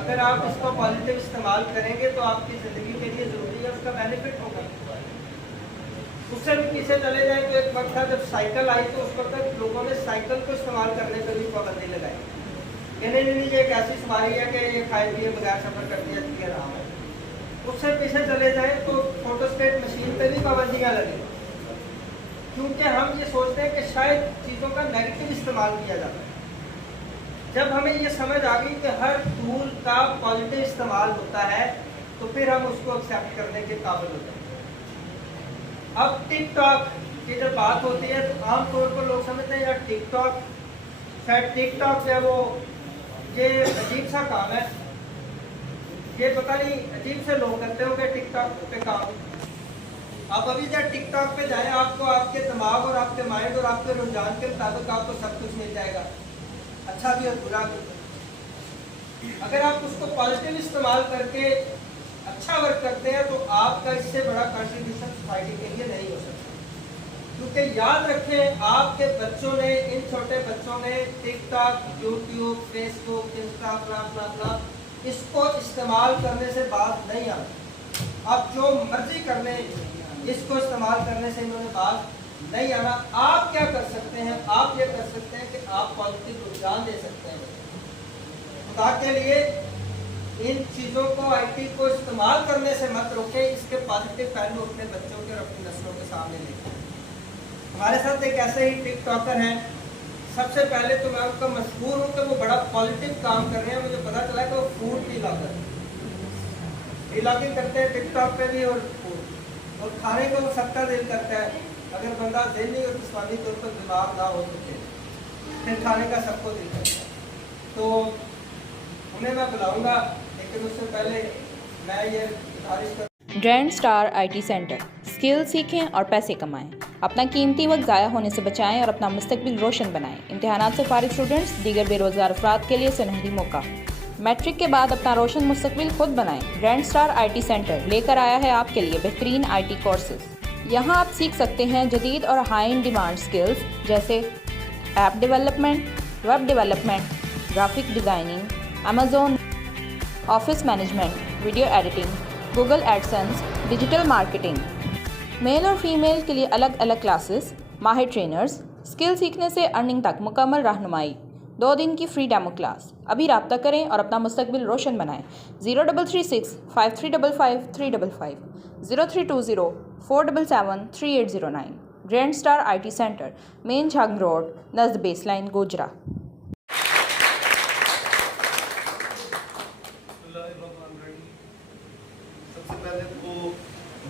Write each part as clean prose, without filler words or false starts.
अगर आप इसको पॉजिटिव इस्तेमाल करेंगे तो आपकी ज़िंदगी के लिए ज़रूरी है, उसका बेनिफिट होगा। उससे भी पीछे चले जाए तो एक वक्त था जब साइकिल आई तो उस वक्त लोगों ने साइकिल को इस्तेमाल करने पर भी पाबंदी लगाई कि नहीं ये एक ऐसी सवारी है कि ये खाए पिए बगैर सफ़र करती है, इसलिए आराम है। उससे पीछे चले जाए तो फोटोस्टेट मशीन पे भी पाबंदियाँ लगी, क्योंकि हम ये सोचते हैं कि शायद चीज़ों का नेगेटिव इस्तेमाल किया जाता है। जब हमें ये समझ आ गई कि हर टूल का पॉजिटिव इस्तेमाल होता है तो फिर हम उसको एक्सेप्ट करने के काबिल होते हैं। अब टिकटॉक की जब बात होती है तो आमतौर पर लोग समझते हैं यार टिकटॉक, शायद टिकटॉक जो है वो ये अजीब सा काम है, ये पता नहीं अजीब से लोग करते हो कि टिकटॉक पे काम। आप अभी जब टिकटॉक पे जाएं आपको आपके दिमाग और आपके माइंड और आपके रुझान के मुताबिक आपको सब कुछ मिल जाएगा, अच्छा भी और बुरा भी। अगर आप उसको पॉजिटिव इस्तेमाल करके अच्छा वर्क करते हैं तो आपका इससे बड़ा कंट्रीब्यूशन सोसाइटी के लिए नहीं हो सकता। क्योंकि याद रखें आपके बच्चों ने, इन छोटे बच्चों ने टिकटॉक, यूट्यूब, फेसबुक, इंस्टाग्राम इसको इस्तेमाल करने से बात नहीं आती। आप जो मर्जी कर लें, इसको इस्तेमाल करने से इन्होंने बात नहीं आना। आप क्या कर सकते हैं, आप ये कर सकते हैं कि आप पॉजिटिव रुझान दे सकते हैं। खुदा के लिए इन चीज़ों को, आईटी को इस्तेमाल करने से मत रोकें, इसके पॉजिटिव पहलू अपने बच्चों के और अपनी नस्लों के सामने लेकर। हमारे साथ एक ऐसे ही टिकटॉकर हैं, सबसे पहले तो मैं उनका मशहूर हूँ कि वो बड़ा पॉजिटिव काम कर रहे हैं। मुझे पता चला कि वो फूड व्लॉगिंग करते हैं टिकटॉक पे भी और फूड और खाने को वो सबका दिल करता है। अगर बंदा दिल नहीं और जिस्मानी तौर पर बीमार ना हो तो फिर खाने का सबको दिल करता है। तो उन्हें मैं बुलाऊंगा, लेकिन उससे पहले मैं ये गुजारिश कर grand star IT centre, skill सीखें और पैसे कमाएं। अपना कीमती वक्त ज़ाया होने से बचाएं और अपना मुस्तकबिल रोशन बनाएं। इम्तिहानात से फारिग स्टूडेंट्स, दीगर बेरोज़गार अफराद के लिए सुनहरी मौका। मैट्रिक के बाद अपना रोशन मुस्तकबिल खुद बनाएं। ग्रैंड स्टार आईटी सेंटर लेकर आया है आपके लिए बेहतरीन आईटी कोर्सेज। यहाँ आप सीख सकते हैं जदीद और हाई इन डिमांड स्किल्स जैसे app development, web development, graphic designing, Amazon office management, video editing, Google AdSense, digital marketing. Male और फीमेल के लिए अलग अलग क्लासेस, माहिर ट्रेनर्स, स्किल सीखने से अर्निंग तक मुकम्मल रहनुमाई, 2 दिन की फ्री डेमो क्लास। अभी राब्ता करें और अपना मुस्तकबिल रोशन बनाएं। 0336 5355 355, 0320 477 3809। Grand star IT centre, main Jhang road, नज़द बेसलाइन, गोजरा। सबसे पहले तो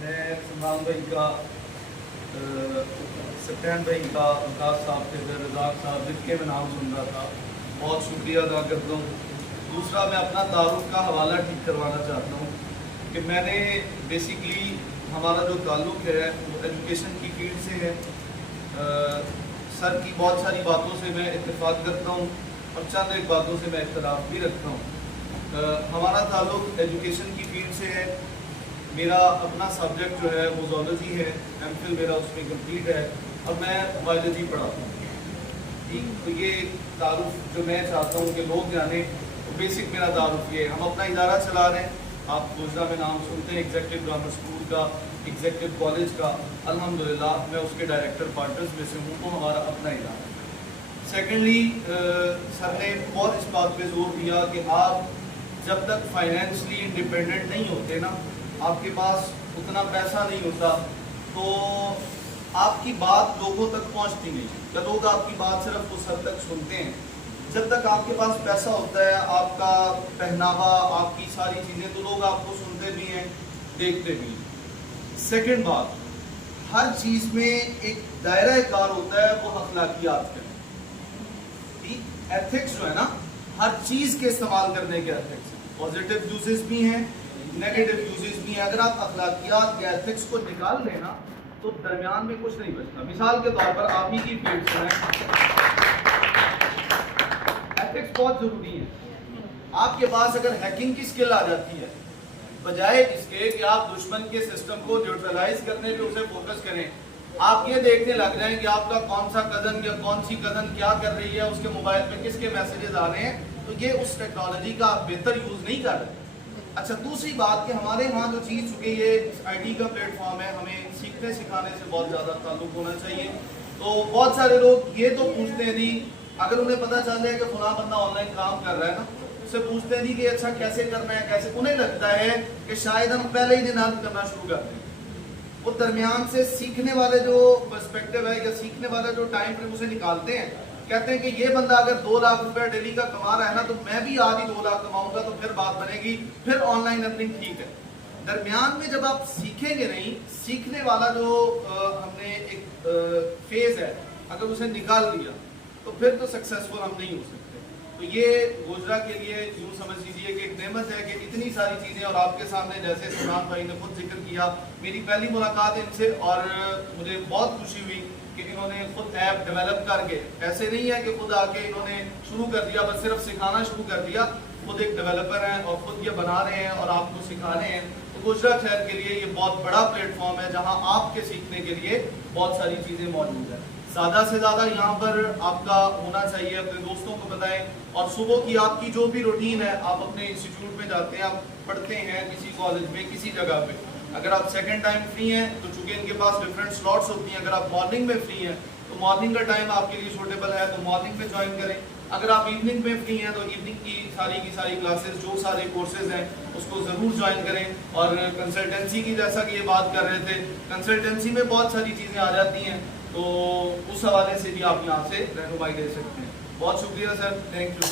मैं सलमान भाई का, सत्यान भाई का, विकास साहब के, रज़ाक साहब जिनके मैं नाम सुन रहा था, बहुत शुक्रिया अदा करता हूँ। दूसरा, मैं अपना तारुफ का हवाला ठीक करवाना चाहता हूँ कि मैंने बेसिकली हमारा जो ताल्लुक़ है वो एजुकेशन की फील्ड से है। सर की बहुत सारी बातों से मैं इत्तेफाक करता हूँ और चंद एक बातों से मैं इख्तलाफ भी रखता हूँ। हमारा ताल्लुक़ एजुकेशन की फील्ड से है। मेरा अपना सब्जेक्ट जो है वो ज़ूलॉजी है, एमफिल मेरा उसमें कंप्लीट है और मैं बायोलॉजी पढ़ाता हूँ। ठीक, तो ये तारुफ जो मैं चाहता हूँ कि लोग जाने, तो बेसिक मेरा तारुफ ये। हम अपना इदारा चला रहे हैं, आप गोजरा में नाम सुनते हैं एग्जेक्टिव ग्रामर स्कूल का, एग्जेक्टिव कॉलेज का। अल्हम्दुलिल्लाह मैं उसके डायरेक्टर पार्टनर्स में से हूँ, तो हमारा अपना इदारा है। सेकेंडली, सर ने बहुत इस बात पे जोर दिया कि आप जब तक फाइनेंशली इंडिपेंडेंट नहीं होते ना, आपके पास उतना पैसा नहीं होता, तो आपकी बात लोगों तक पहुंचती नहीं। या लोग आपकी बात सिर्फ उस हद तक सुनते हैं। जब तक आपके पास पैसा होता है, आपका पहनावा, आपकी सारी चीज़ें, तो लोग आपको सुनते भी हैं, देखते भी हैं। सेकंड बात, हर चीज़ में एक दायरा कार होता है, वो अखलाकियात का। ठीक, एथिक्स जो है ना, हर चीज़ के इस्तेमाल करने के एथिक्स, पॉजिटिव यूजेस भी हैं, नेगेटिव यूजेस भी हैं। अगर आप अखलाकियात के एथिक्स को निकाल लें ना, तो दरमियान में कुछ नहीं बचता। मिसाल के तौर पर आप ही की फील्ड से हैं, एथिक्स बहुत जरूरी है। आपके पास अगर हैकिंग की स्किल आ जाती है, बजाय इसके कि आप दुश्मन के सिस्टम को न्यूट्रलाइज करने पे उसे फोकस करें, आप ये देखने लग जाएं कि आपका कौन सा कजन या कौन सी कजन क्या कर रही है, उसके मोबाइल पे किसके मैसेजेस आ रहे हैं, तो ये उस टेक्नोलॉजी का आप बेहतर यूज़ नहीं कर रहे। अच्छा, दूसरी बात कि हमारे यहाँ जो चीज़, चूँकि ये IT का प्लेटफॉर्म है, हमें सीखने सिखाने से बहुत ज़्यादा ताल्लुक होना चाहिए। तो बहुत सारे लोग ये तो पूछते हैं नहीं, अगर उन्हें पता चल जाए कि फलां बंदा ऑनलाइन काम कर रहा है ना, उससे पूछते हैं नहीं कि अच्छा कैसे करना है, कैसे, उन्हें लगता है कि शायद हम पहले ही दिन हेल्प करना शुरू करते हैं। वो दरमियान से सीखने वाले जो पर्सपेक्टिव है या सीखने वाला जो टाइम फ्रेम उसे निकालते हैं, कहते हैं कि ये बंदा अगर 2 लाख रुपए डेली का कमा रहा है ना, तो मैं भी आज ही 2 लाख कमाऊंगा, तो फिर बात बनेगी, फिर ऑनलाइन अर्निंग ठीक है। दरमियान में जब आप सीखेंगे नहीं, सीखने वाला जो हमने एक फेज है, अगर उसे निकाल दिया तो फिर तो सक्सेसफुल हम नहीं हो सकते। तो ये गोजरा के लिए यूँ समझ लीजिए कि एक नेमत है कि इतनी सारी चीज़ें, और आपके सामने जैसे सुशांत भाई ने खुद जिक्र किया, मेरी पहली मुलाकात इनसे और मुझे बहुत खुशी हुई कि इन्होंने खुद ऐप डेवलप करके, ऐसे नहीं है कि खुद आके इन्होंने शुरू कर दिया, बस सिर्फ सिखाना शुरू कर दिया, खुद एक डेवलपर हैं और खुद ये बना रहे हैं और आपको सिखा रहे हैं। तो गोजरा खैर के लिए ये बहुत बड़ा प्लेटफॉर्म है जहाँ आपके सीखने के लिए बहुत सारी चीज़ें मौजूद हैं। ज़्यादा से ज़्यादा यहाँ पर आपका होना चाहिए, अपने दोस्तों को बताएं, और सुबह की आपकी जो भी रूटीन है, आप अपने इंस्टीट्यूट में जाते हैं, आप पढ़ते हैं किसी कॉलेज में, किसी जगह पे, अगर आप सेकंड टाइम फ्री हैं तो चूँकि इनके पास डिफरेंट स्लॉट्स होती हैं, अगर आप मॉर्निंग में फ्री हैं तो मॉर्निंग का टाइम आपके लिए सूटेबल है तो मॉर्निंग में ज्वाइन करें। अगर आप इवनिंग में फ्री हैं तो इवनिंग की सारी क्लासेस, जो सारे कोर्सेज हैं, उसको ज़रूर ज्वाइन करें। और कंसल्टेंसी की, जैसा कि ये बात कर रहे थे, कंसल्टेंसी में बहुत सारी चीज़ें आ जाती हैं, तो उस हवाले से भी आप यहाँ से रहनुमाई ले सकते हैं। बहुत शुक्रिया सर, थैंक यू।